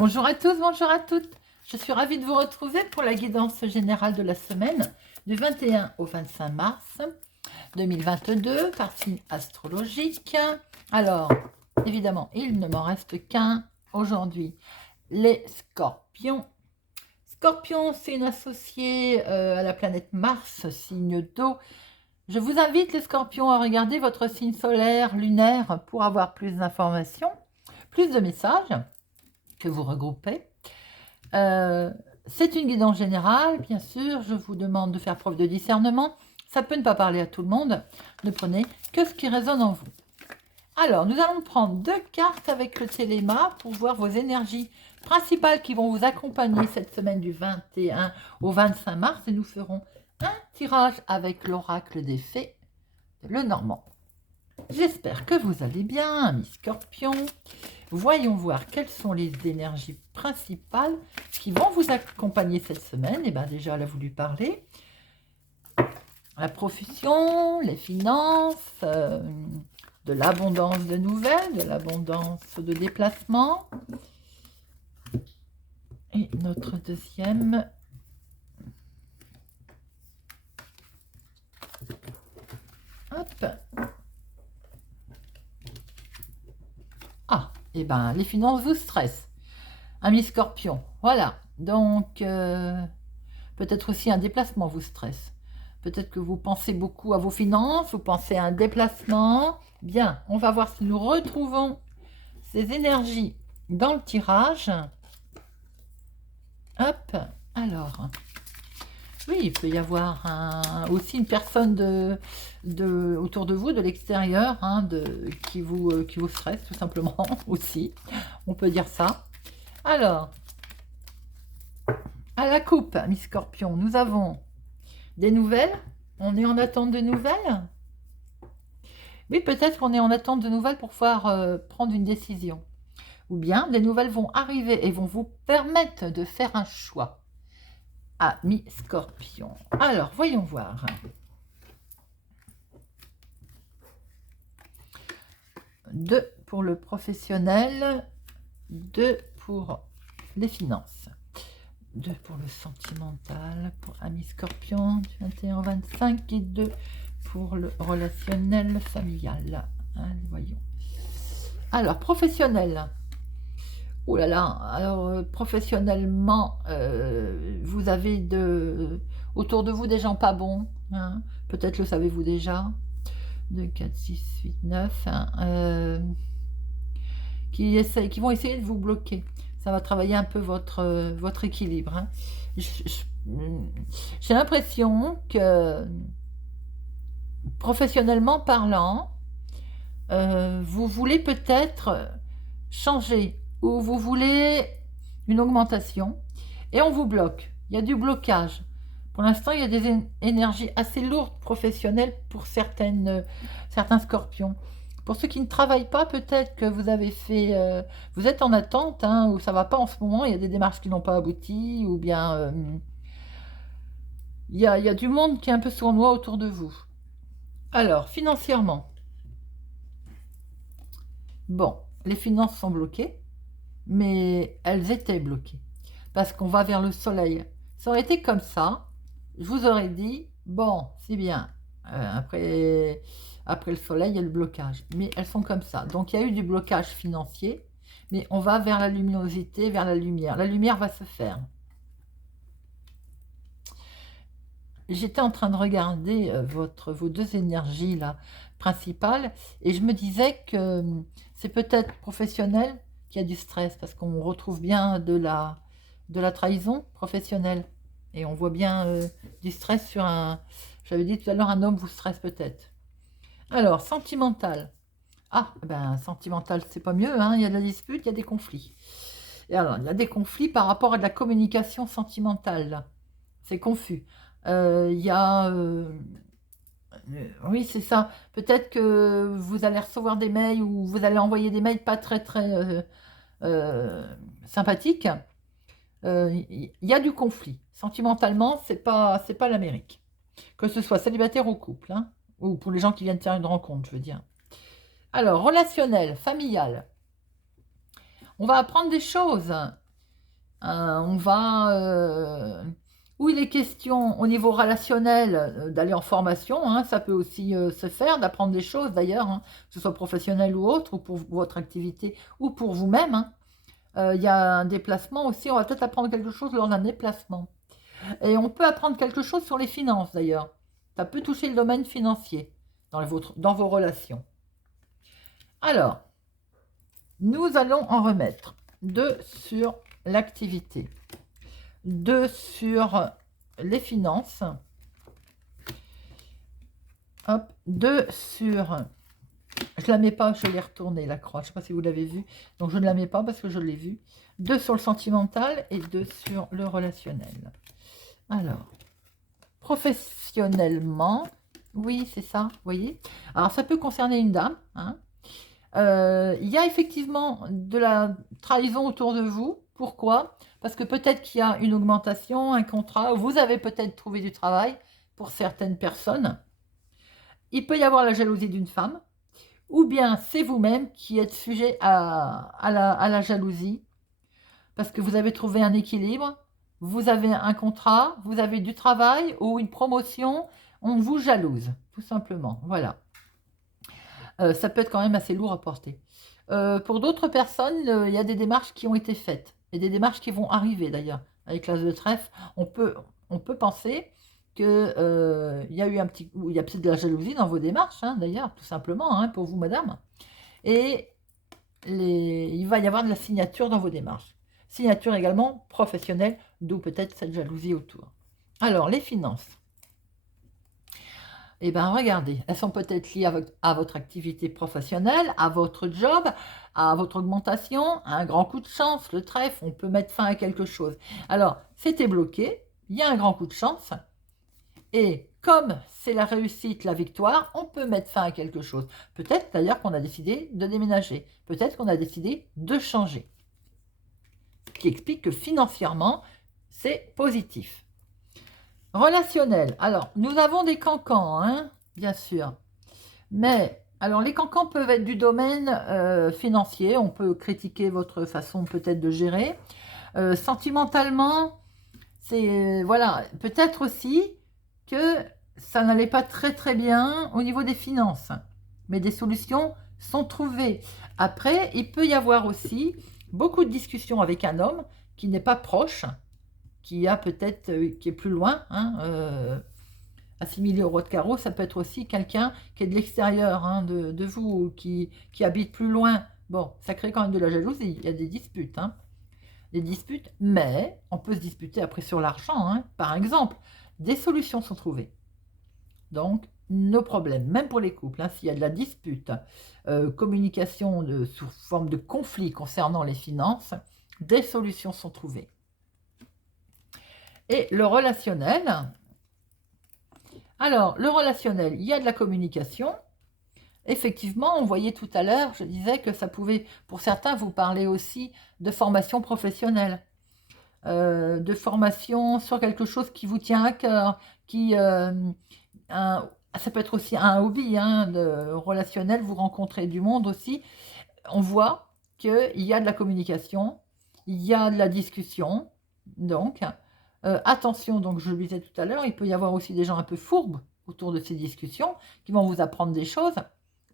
Bonjour à tous, bonjour à toutes. Je suis ravie de vous retrouver pour la guidance générale de la semaine du 21 au 25 mars 2022 par signe astrologique. Alors, évidemment, il ne m'en reste qu'un aujourd'hui, les scorpions. Scorpion, c'est une associée à la planète Mars, signe d'eau. Je vous invite, les scorpions, à regarder votre signe solaire, lunaire, pour avoir plus d'informations, plus de messages que vous regroupez. C'est une guidance générale, bien sûr. Je vous demande de faire preuve de discernement. Ça peut ne pas parler à tout le monde. Ne prenez que ce qui résonne en vous. Alors, nous allons prendre 2 cartes avec le téléma pour voir vos énergies principales qui vont vous accompagner cette semaine du 21 au 25 mars. Et nous ferons un tirage avec l'oracle des fées, le Normand. J'espère que vous allez bien, amis scorpions. Voyons voir quelles sont les énergies principales qui vont vous accompagner cette semaine. Et bien déjà, elle a voulu parler. La profession, les finances, de l'abondance de nouvelles, de l'abondance de déplacements. Et notre deuxième... Hop. Ah, et ben les finances vous stressent. Amis scorpion, voilà. Donc, peut-être aussi un déplacement vous stresse. Peut-être que vous pensez beaucoup à vos finances, vous pensez à un déplacement. Bien, on va voir si nous retrouvons ces énergies dans le tirage. Hop, alors. Oui, il peut y avoir aussi une personne autour de vous, de l'extérieur, qui vous stresse tout simplement aussi. On peut dire ça. Alors, à la coupe, mes scorpions, nous avons des nouvelles. On est en attente de nouvelles. Oui, peut-être qu'on est en attente de nouvelles pour pouvoir prendre une décision. Ou bien, des nouvelles vont arriver et vont vous permettre de faire un choix. Amis scorpions. Alors, voyons voir. Deux pour le professionnel, 2 pour les finances. 2 pour le sentimental, pour amis scorpions, du 21 au 25, et 2 pour le relationnel familial. Allez, voyons. Alors, professionnel. Oh là là, alors professionnellement, vous avez autour de vous des gens pas bons. Peut-être le savez-vous déjà. 2, 4, 6, 8, 9. Qui vont essayer de vous bloquer. Ça va travailler un peu votre équilibre. J'ai l'impression que, professionnellement parlant, vous voulez peut-être changer ou vous voulez une augmentation et on vous bloque. Il y a du blocage. Pour l'instant, il y a des énergies assez lourdes professionnelles pour certains scorpions. Pour ceux qui ne travaillent pas, peut-être que vous avez fait... vous êtes en attente, ou ça ne va pas en ce moment, il y a des démarches qui n'ont pas abouti, ou bien... il y a du monde qui est un peu sournois autour de vous. Alors, financièrement. Bon, les finances sont bloquées, mais elles étaient bloquées. Parce qu'on va vers le soleil. Ça aurait été comme ça, je vous aurais dit, bon, c'est bien. Après le soleil, il y a le blocage. Mais elles sont comme ça. Donc, il y a eu du blocage financier, mais on va vers la luminosité, vers la lumière. La lumière va se faire. J'étais en train de regarder vos 2 énergies là, principales, et je me disais que c'est peut-être professionnel qui a du stress, parce qu'on retrouve bien de la trahison professionnelle. Et on voit bien du stress sur un... J'avais dit tout à l'heure, un homme vous stresse peut-être. Alors, sentimental. Ah, ben, sentimental, c'est pas mieux, il y a de la dispute, il y a des conflits. Et alors, il y a des conflits par rapport à de la communication sentimentale. C'est confus. Il y a... oui, c'est ça. Peut-être que vous allez recevoir des mails ou vous allez envoyer des mails pas très, très sympathiques. Il y a du conflit. Sentimentalement, c'est pas l'Amérique. Que ce soit célibataire ou couple, ou pour les gens qui viennent faire une rencontre, je veux dire. Alors, relationnel, familial. On va apprendre des choses. On va, où il est question au niveau relationnel d'aller en formation, hein, ça peut aussi se faire, d'apprendre des choses d'ailleurs, hein, que ce soit professionnel ou autre, ou pour votre activité, ou pour vous-même, hein. Il y a un déplacement aussi, on va peut-être apprendre quelque chose lors d'un déplacement. Et on peut apprendre quelque chose sur les finances d'ailleurs. Ça peut toucher le domaine financier dans vos relations. Alors, nous allons en remettre 2 sur l'activité, 2 sur les finances, hop, 2 sur... Je la mets pas, je l'ai retournée la croix, je ne sais pas si vous l'avez vu, donc je ne la mets pas parce que je l'ai vue. 2 sur le sentimental et 2 sur le relationnel. Alors, professionnellement, oui, c'est ça, vous voyez. Alors, ça peut concerner une dame, hein. Il y a effectivement de la trahison autour de vous. Pourquoi? Parce que peut-être qu'il y a une augmentation, un contrat, vous avez peut-être trouvé du travail pour certaines personnes. Il peut y avoir la jalousie d'une femme, ou bien c'est vous-même qui êtes sujet à la jalousie, parce que vous avez trouvé un équilibre, vous avez un contrat, vous avez du travail ou une promotion, on vous jalouse, tout simplement. Voilà. Ça peut être quand même assez lourd à porter. Pour d'autres personnes, il y a des démarches qui ont été faites, et des démarches qui vont arriver d'ailleurs. Avec l'as de trèfle, on peut penser qu'il y a eu il y a peut-être de la jalousie dans vos démarches, hein, d'ailleurs, tout simplement, hein, pour vous, madame. Et il va y avoir de la signature dans vos démarches. Signature également professionnelle, d'où peut-être cette jalousie autour. Alors, les finances. Eh bien, regardez, elles sont peut-être liées à votre activité professionnelle, à votre job, à votre augmentation, à un grand coup de chance, le trèfle, on peut mettre fin à quelque chose. Alors, c'était bloqué, il y a un grand coup de chance, et comme c'est la réussite, la victoire, on peut mettre fin à quelque chose. Peut-être d'ailleurs qu'on a décidé de déménager, peut-être qu'on a décidé de changer. Ce qui explique que financièrement, c'est positif. Relationnel. Alors, nous avons des cancans, hein, bien sûr. Mais, alors, les cancans peuvent être du domaine financier. On peut critiquer votre façon peut-être de gérer. Sentimentalement, c'est, voilà, peut-être aussi que ça n'allait pas très très bien au niveau des finances. Mais des solutions sont trouvées. Après, il peut y avoir aussi beaucoup de discussions avec un homme qui n'est pas proche, qui a peut-être, qui est plus loin, hein, assimilé au roi de carreau, ça peut être aussi quelqu'un qui est de l'extérieur, hein, de vous, qui habite plus loin. Bon, ça crée quand même de la jalousie, il y a des disputes, hein, mais on peut se disputer après sur l'argent, hein. Par exemple, des solutions sont trouvées. Donc, nos problèmes, même pour les couples, hein, s'il y a de la dispute, communication sous forme de conflit concernant les finances, des solutions sont trouvées. Et le relationnel, alors le relationnel, il y a de la communication. Effectivement, on voyait tout à l'heure, je disais que ça pouvait, pour certains, vous parler aussi de formation professionnelle, de formation sur quelque chose qui vous tient à cœur, ça peut être aussi un hobby, hein, de relationnel, vous rencontrez du monde aussi. On voit qu'il y a de la communication, il y a de la discussion, donc attention, donc je le disais tout à l'heure, il peut y avoir aussi des gens un peu fourbes autour de ces discussions qui vont vous apprendre des choses,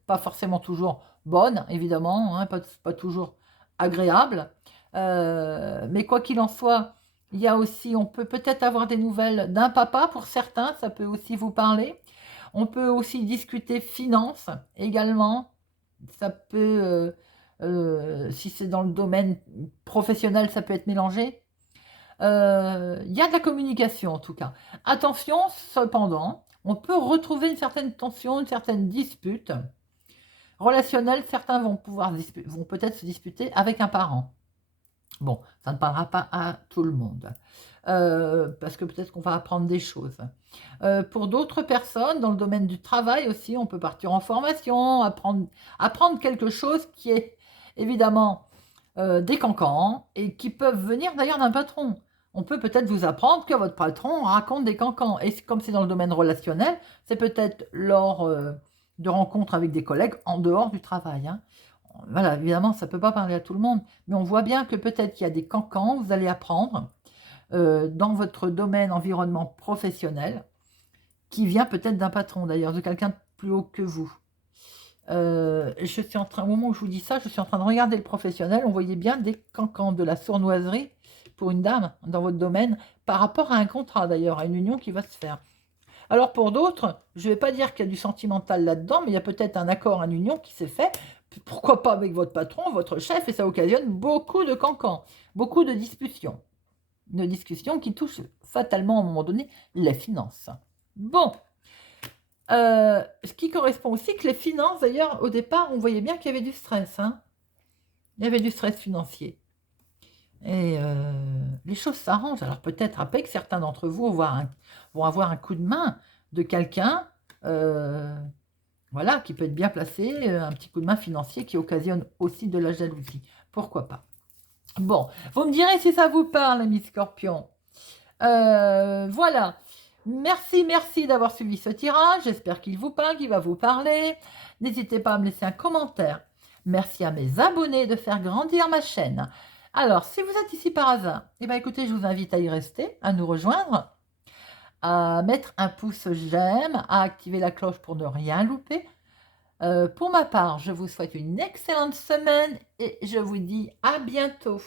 pas forcément toujours bonnes, évidemment, hein, pas toujours agréables, mais quoi qu'il en soit, il y a aussi, on peut peut-être avoir des nouvelles d'un papa pour certains, ça peut aussi vous parler. On peut aussi discuter finances également, ça peut, si c'est dans le domaine professionnel, ça peut être mélangé. Il y a de la communication en tout cas. Attention, cependant, on peut retrouver une certaine tension, une certaine dispute relationnelle. Certains vont peut-être se disputer avec un parent. Bon, ça ne parlera pas à tout le monde, parce que peut-être qu'on va apprendre des choses. Pour d'autres personnes, dans le domaine du travail aussi, on peut partir en formation, apprendre quelque chose qui est évidemment des cancans et qui peuvent venir d'ailleurs d'un patron. On peut peut-être vous apprendre que votre patron raconte des cancans. Et comme c'est dans le domaine relationnel, c'est peut-être lors de rencontres avec des collègues en dehors du travail, hein. voilà, évidemment, ça ne peut pas parler à tout le monde, mais on voit bien que peut-être qu'il y a des cancans, vous allez apprendre dans votre domaine environnement professionnel, qui vient peut-être d'un patron d'ailleurs, de quelqu'un de plus haut que vous. Je suis en train, au moment où je vous dis ça, je suis en train de regarder le professionnel, on voyait bien des cancans, de la sournoiserie pour une dame dans votre domaine, par rapport à un contrat d'ailleurs, à une union qui va se faire. Alors pour d'autres, je ne vais pas dire qu'il y a du sentimental là-dedans, mais il y a peut-être un accord, une union qui s'est fait, pourquoi pas avec votre patron, votre chef, et ça occasionne beaucoup de cancans, beaucoup de discussions qui touchent fatalement à un moment donné les finances. Bon, ce qui correspond aussi que les finances, d'ailleurs, au départ, on voyait bien qu'il y avait du stress. Hein. Il y avait du stress financier. Et les choses s'arrangent. Alors peut-être après que certains d'entre vous vont avoir un coup de main de quelqu'un, voilà, qui peut être bien placé, un petit coup de main financier qui occasionne aussi de la jalousie. Pourquoi pas? Bon, vous me direz si ça vous parle, amis scorpions. Voilà. Merci d'avoir suivi ce tirage. J'espère qu'il vous parle, qu'il va vous parler. N'hésitez pas à me laisser un commentaire. Merci à mes abonnés de faire grandir ma chaîne. Alors, si vous êtes ici par hasard, eh bien, écoutez, je vous invite à y rester, à nous rejoindre, à mettre un pouce j'aime, à activer la cloche pour ne rien louper. Pour ma part, je vous souhaite une excellente semaine et je vous dis à bientôt.